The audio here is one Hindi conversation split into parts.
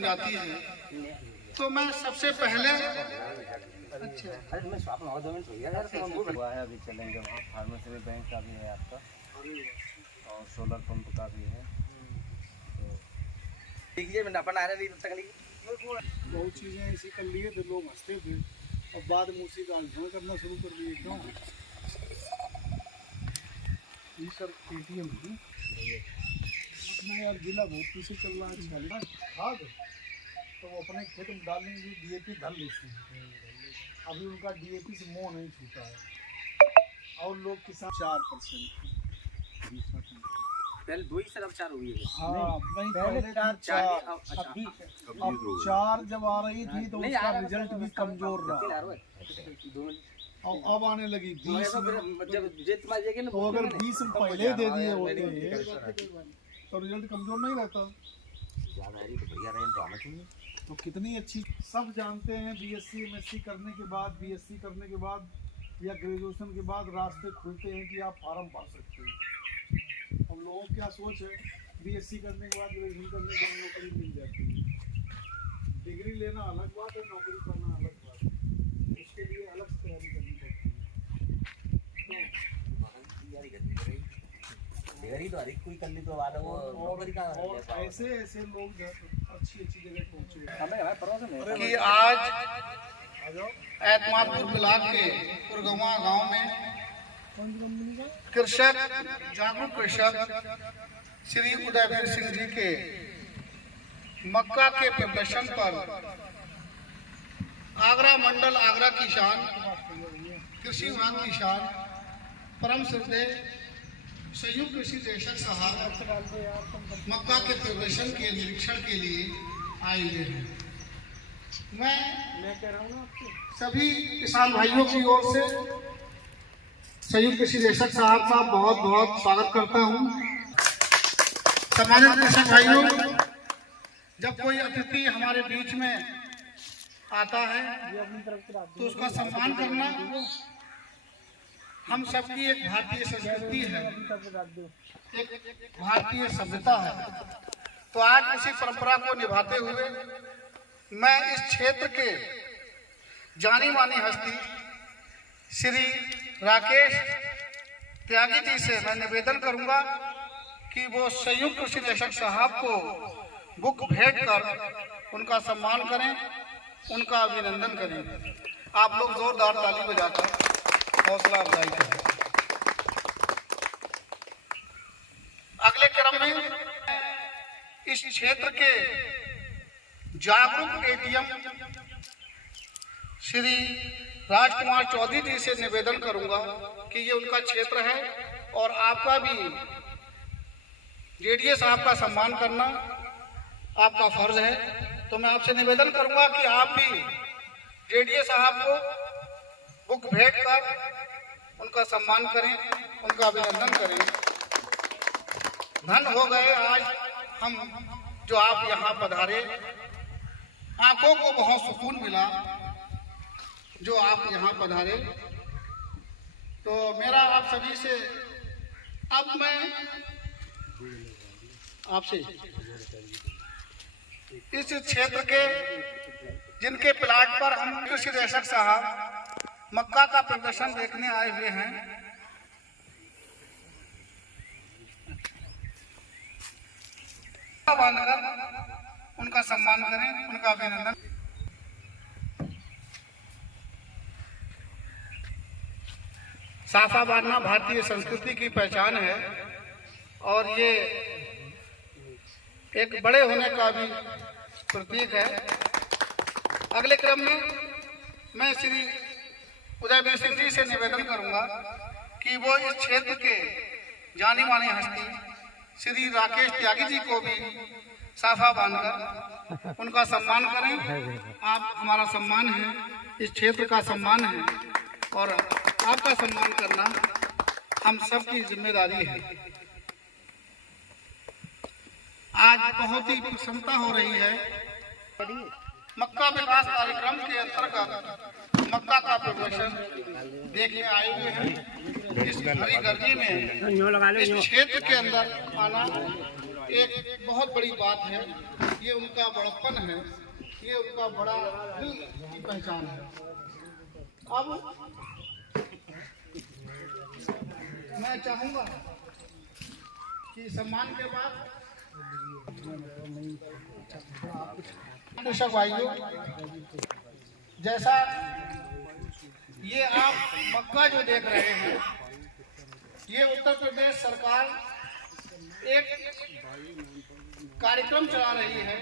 जाती है तो मैं सबसे पहले अच्छा हुआ है, अभी चलेंगे वहाँ। फार्मेसी बैंक का भी है आपका और सोलर पंप का भी है। बहुत चीजें ऐसी कर लिए थे, लोग हंसते थे और बाद में उसी का अध्ययन करना शुरू कर दिए। क्यों ये सब एटीएम है अपना यार, जिला बहुत पीछे चल रहा है। खाद तो वो अपने खेत में डालेंगे, डीएपी धर लेते हैं। अभी उनका डीएपी से मोह नहीं छूटा है और लोग किसान 4% पहले 2 ही सर, अब 4 हुई है। हाँ नहीं, पहले 4 जब आ रही थी तो उसका रिजल्ट भी कमजोर रहा और अब आने लगी 20। तो अगर 20 पहले दे दिए होते तो रिजल्ट कमजोर नहीं रहता। तो कितनी अच्छी, सब जानते हैं बीएससी एमएससी करने के बाद, बीएससी करने के बाद या ग्रेजुएशन के बाद रास्ते खुलते हैं कि आप फार्म भर सकते हैं। हम लोगों की क्या सोच है, बीएससी करने के बाद ग्रेजुएशन करने के बाद नौकरी मिल जाती है। डिग्री लेना अलग बात है, नौकरी करना अलग बात है, उसके लिए अलग तैयारी करनी पड़ती है। कोई कर ली तो वाला वो नौकरी का। और ऐसे ऐसे लोग अच्छी अच्छी जगह पहुँचे कि आज एतमादपुर ब्लॉक के पुरगवा गांव में कृषक, जागरूक कृषक श्री उदयवीर सिंह जी के मक्का के प्रदर्शन पर आगरा मंडल, आगरा की शान, कृषि विभाग की शान, परम श्रद्धेय संयुक्त कृषि निदेशक साहब मक्का के प्रदर्शन के निरीक्षण के लिए आए हुए हैं। मैं कह रहा हूँ ना, सभी किसान भाइयों की ओर से संयुक्त कृषि निदेशक साहब का बहुत बहुत स्वागत करता हूँ। सम्मानित कृषक भाइयों, जब कोई अतिथि हमारे बीच में आता है तो उसका सम्मान करना हम सबकी एक भारतीय संस्कृति है, एक भारतीय सभ्यता है। तो आज इसी परंपरा को निभाते हुए मैं इस क्षेत्र के जानी मानी हस्ती श्री राकेश त्यागी जी से मैं निवेदन करूंगा कि वो संयुक्त कृषि निदेशक साहब को बुक भेंट कर उनका सम्मान करें, उनका अभिनंदन करें। आप लोग जोरदार ताली बजाकर हौसला अफजाई करें। अगले क्रम में इस क्षेत्र के जागरूक एटीएम श्री राजकुमार चौधरी जी से निवेदन करूंगा कि ये उनका क्षेत्र है और आपका भी जेडीए साहब का सम्मान करना आपका फर्ज है। तो मैं आपसे निवेदन करूंगा कि आप भी जेडीए साहब को बुक भेंट कर उनका सम्मान करें, उनका अभिनंदन करें। धन हो गए आज हम जो आप यहाँ पधारे, आंखों को बहुत सुकून मिला जो आप यहाँ पधारे। तो मेरा आप सभी से, अब मैं आपसे इस क्षेत्र के जिनके प्लाट पर हम कृषि निदेशक साहब मक्का का प्रदर्शन देखने आए हुए हैं, बांधकर उनका सम्मान करें, उनका अभिनंदन। साफा बांधना भारतीय संस्कृति की पहचान है और ये एक बड़े होने का भी प्रतीक है। अगले क्रम में मैं श्री उदयवीर सिंह जी से निवेदन करूंगा कि वो इस क्षेत्र के जानी मानी हस्ती श्री राकेश त्यागी जी को भी साफा बांधकर उनका सम्मान करें। आप हमारा सम्मान है, इस क्षेत्र का सम्मान है और आपका सम्मान करना हम सबकी जिम्मेदारी है। आज बहुत ही प्रसन्नता हो रही है। मक्का विकास कार्यक्रम के अंतर्गत मक्का का प्रदर्शन देखने आए हुए हैं। इस भरी गर्मी में इस क्षेत्र के अंदर आना एक बहुत बड़ी बात है। ये उनका बड़प्पन है, ये उनका बड़ा दिल की पहचान है। अब मैं चाहूंगा कि सम्मान के बाद कृषक भाइयों, जैसा ये आप मक्का जो देख रहे हैं, ये उत्तर प्रदेश सरकार एक कार्यक्रम चला रही है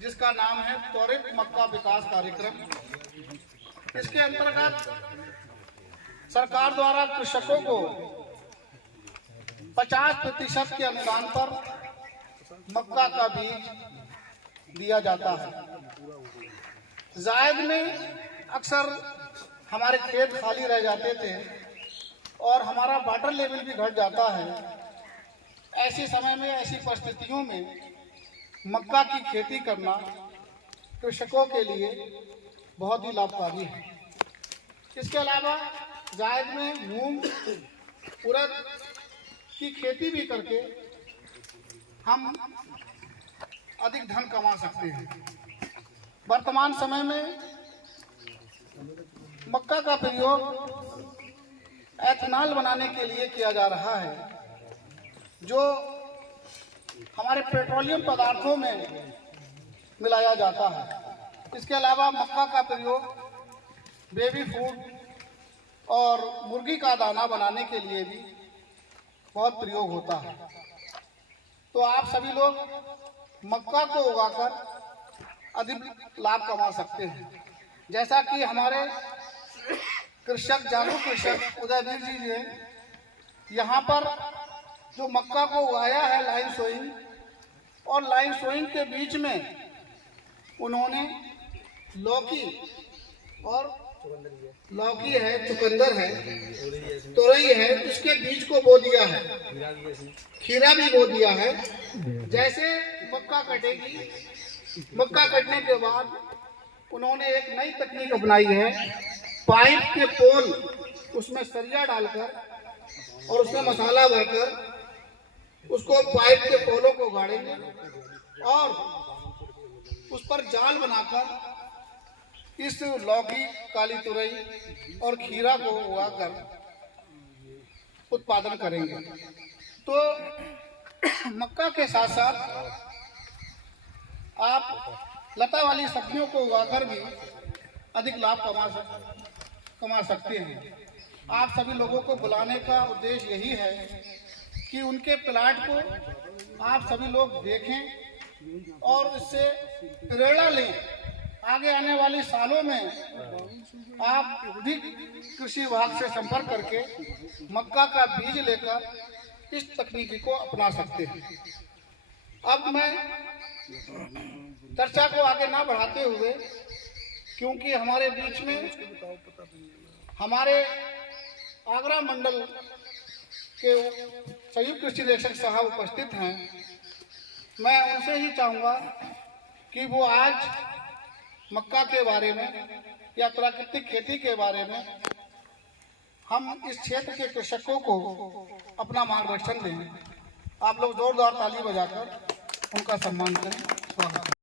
जिसका नाम है त्वरित मक्का विकास कार्यक्रम। इसके अंतर्गत सरकार द्वारा कृषकों को 50% के अनुदान पर मक्का का बीज दिया जाता है। जायद में अक्सर हमारे खेत खाली रह जाते थे और हमारा वाटर लेवल भी घट जाता है। ऐसे समय में, ऐसी परिस्थितियों में मक्का की खेती करना कृषकों के लिए बहुत ही लाभकारी है। इसके अलावा जायद में मूंग, उड़द की खेती भी करके हम अधिक धन कमा सकते हैं। वर्तमान समय में मक्का का प्रयोग एथेनॉल बनाने के लिए किया जा रहा है, जो हमारे पेट्रोलियम पदार्थों में मिलाया जाता है। इसके अलावा मक्का का प्रयोग बेबी फूड और मुर्गी का दाना बनाने के लिए भी बहुत प्रयोग होता है। तो आप सभी लोग मक्का को उगाकर अधिक लाभ कमा सकते हैं। जैसा कि हमारे कृषक, जागरूक कृषक उदयवीर जी ने यहाँ पर जो मक्का को उगाया है लाइन सोइंग, और लाइन सोइंग के बीच में उन्होंने लौकी है, चुकंदर है, तोरई है, उसके बीज को बो दिया है, खीरा भी बो दिया है। जैसे मक्का कटेगी, मक्का कटने के बाद उन्होंने एक नई तकनीक अपनाई है। पाइप के पोल, उसमें सरिया डालकर और उसमें मसाला भरकर उसको पाइप के पोलों को गाड़ेंगे और उस पर जाल बनाकर इस लौकी, काली तुरई और खीरा को उगाकर उत्पादन करेंगे। तो मक्का के साथ साथ आप लता वाली सब्जियों को उगाकर भी अधिक लाभ कमा सकते हैं। आप सभी लोगों को बुलाने का उद्देश्य यही है कि उनके प्लाट को आप सभी लोग देखें और इससे प्रेरणा लें। आगे आने वाले सालों में आप भी कृषि विभाग से संपर्क करके मक्का का बीज लेकर इस तकनीकी को अपना सकते हैं। अब मैं चर्चा को आगे ना बढ़ाते हुए, क्योंकि हमारे बीच में हमारे आगरा मंडल के संयुक्त कृषि निरीक्षक साहब उपस्थित हैं, मैं उनसे ही चाहूँगा कि वो आज मक्का के बारे में या प्राकृतिक खेती के बारे में हम इस क्षेत्र के कृषकों को अपना मार्गदर्शन दें। आप लोग जोरदार ताली बजाकर उनका सम्मान करें। स्वागत।